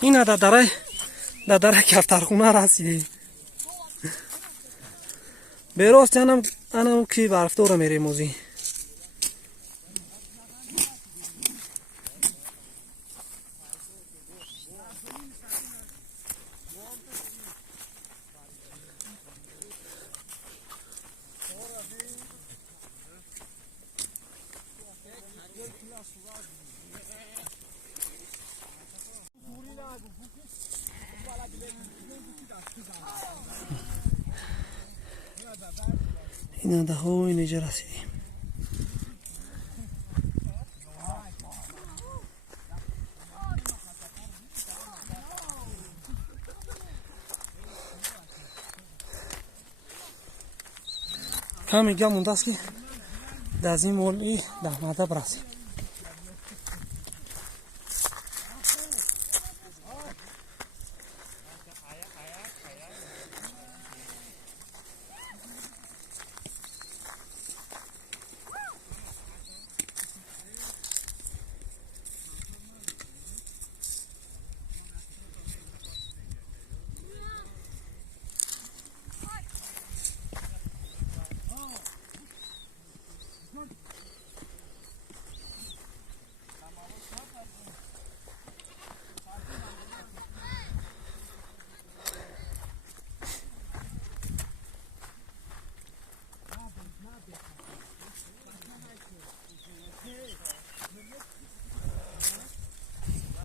اینا داره کفترخونه رسیدی براست انم کی برفتور میری موزی اینا ده ها اینجا رسیدیم کمی گم مونده است که در این مولی ده مده برسیم